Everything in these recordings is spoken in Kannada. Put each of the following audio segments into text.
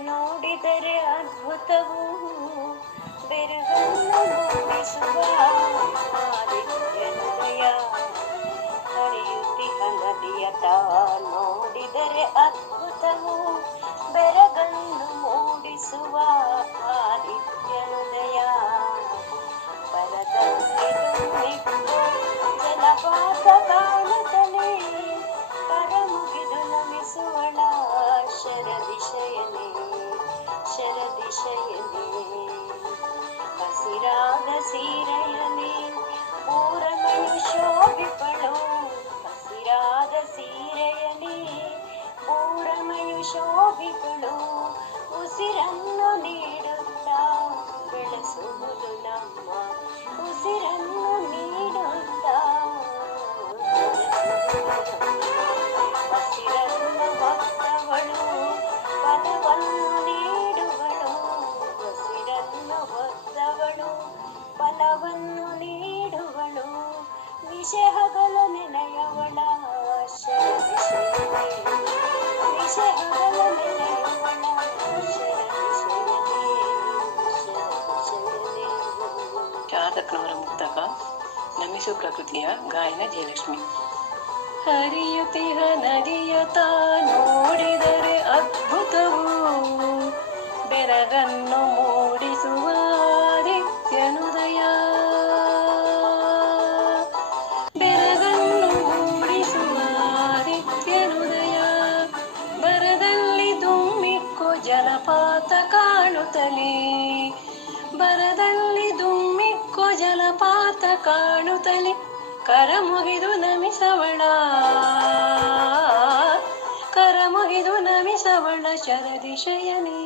ನೋಡಿದರೆ ಅದ್ಭುತವು ಬೆರಗನ್ನು ಮೂಡಿಸುವ ಆದಿತ್ಯನುದಯ ಹರಿಯುತ್ತಿಹ ನದಿಯ ನೋಡಿದರೆ ಅದ್ಭುತವು ಬೆರಗನ್ನು ಮೂಡಿಸುವ ಆದಿತ್ಯನುದಯ ಪರದಲ್ಲಿ ತುಂಬಿಕೊಂಡು ಜಲಪಾತ ಕಾಣುತ್ತಲೇ ಕರ ಮುಗಿದು ನಮಿಸುವಳ ಶರದಿಶಯನೇ ಶರದಿಶಯನೇ ಹಸಿರಾದ ಸೀರೆಯನೇ ಪೂರಮಣಿ ಶೋಭಿಪಳು ಹಸಿರಾದ ಸೀರೆಯನೇ ಪೂರಮಣಿ ಶೋಭಿಗಳು ಉಸಿರನ್ನು ನೀಡುತ್ತಾ ಬೆಳೆಸುವುದು ನಮ್ಮ ಉಸಿರನ್ನು ನೀಡುತ್ತಾ ಹಸಿರನ್ನು ಹೊತ್ತವಳು ಫಲವನ್ನು ನೀಡುವಳು ಹಸಿರನ್ನು ಹೊತ್ತವಳು ಫಲವನ್ನು ನೀಡುವಳು ನಿಶೆ ಹಗಲ ನೆನೆಯವಳ ಶರದಿಶಯನೇ ನಿಶೆ ಹಗಲ ನೆನೆಯುವಳ ಶರದಿಶಯನೇ ಶರದಿಶಯನೇ. ಚಾತಕನವರ ಮುಕ್ತಕ ನಮಿಸು ಪ್ರಕೃತಿಯ ಗಾಯನ ಜಯಲಕ್ಷ್ಮಿ. ಹರಿಯುತ್ತಿಹ ನದಿಯತ ನೋಡಿದರೆ ಅದ್ಭುತವು ಬೆರಗನ್ನು ಮೂಡಿಸುವ ಆದಿತ್ಯನುದಯ ಬೆರಗನ್ನು ಮೂಡಿಸುವ ಆದಿತ್ಯನುದಯ ಬರದಲ್ಲಿ ದುಮ್ಮಿಕ್ಕೋ ಜಲಪಾತ ಕಾಣುತ್ತಲೇ ಬರದಲ್ಲಿ ದುಮ್ಮಿಕ್ಕೋ ಜಲಪಾತ ಕಾಣುತ್ತಲೇ ಕರ ಮುಗಿದು ನಮಿಸವಳ ಕರ ಮುಗಿದು ನಮಿಸವಳ ಶರದಿಶಯನೇ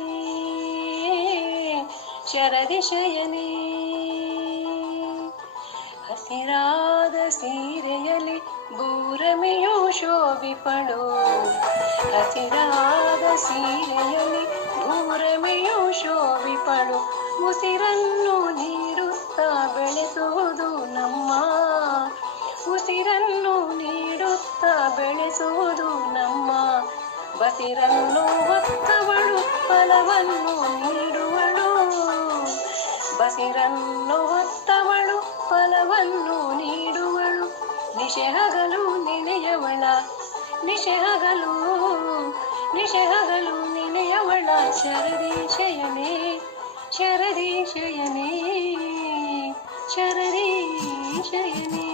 ಶರದಿಶಯನೇ ಹಸಿರಾದ ಸೀರೆಯಲ್ಲಿ ಬೂರಮೆಯು ಶೋಭಿಪಳು ಹಸಿರಾದ ಸೀರೆಯಲ್ಲಿ ಬೂರಮೆಯು ಶೋಭಿಪಳು ಉಸಿರನ್ನು ನೀಡುತ್ತಾ ಬೆಳೆಸುವುದು ನಮ್ಮ ಉಸಿರನ್ನು ನೀಡುತ್ತಾ ಬೆಳೆಸುವುದು ನಮ್ಮ ಬಸಿರನ್ನು ಹೊತ್ತವಳು ಫಲವನ್ನು ನೀಡುವಳು ಬಸಿರನ್ನು ಹೊತ್ತವಳು ಫಲವನ್ನು ನೀಡುವಳು ನಿಶೆ ಹಗಲು ನೆನೆಯವಳ ನಿಶೆ ಹಗಲು ನೆನೆಯವಳ ಶರದಿಶಯನೇ ಶರದಿಶಯನೇ ಶರದಿಶಯನೇ.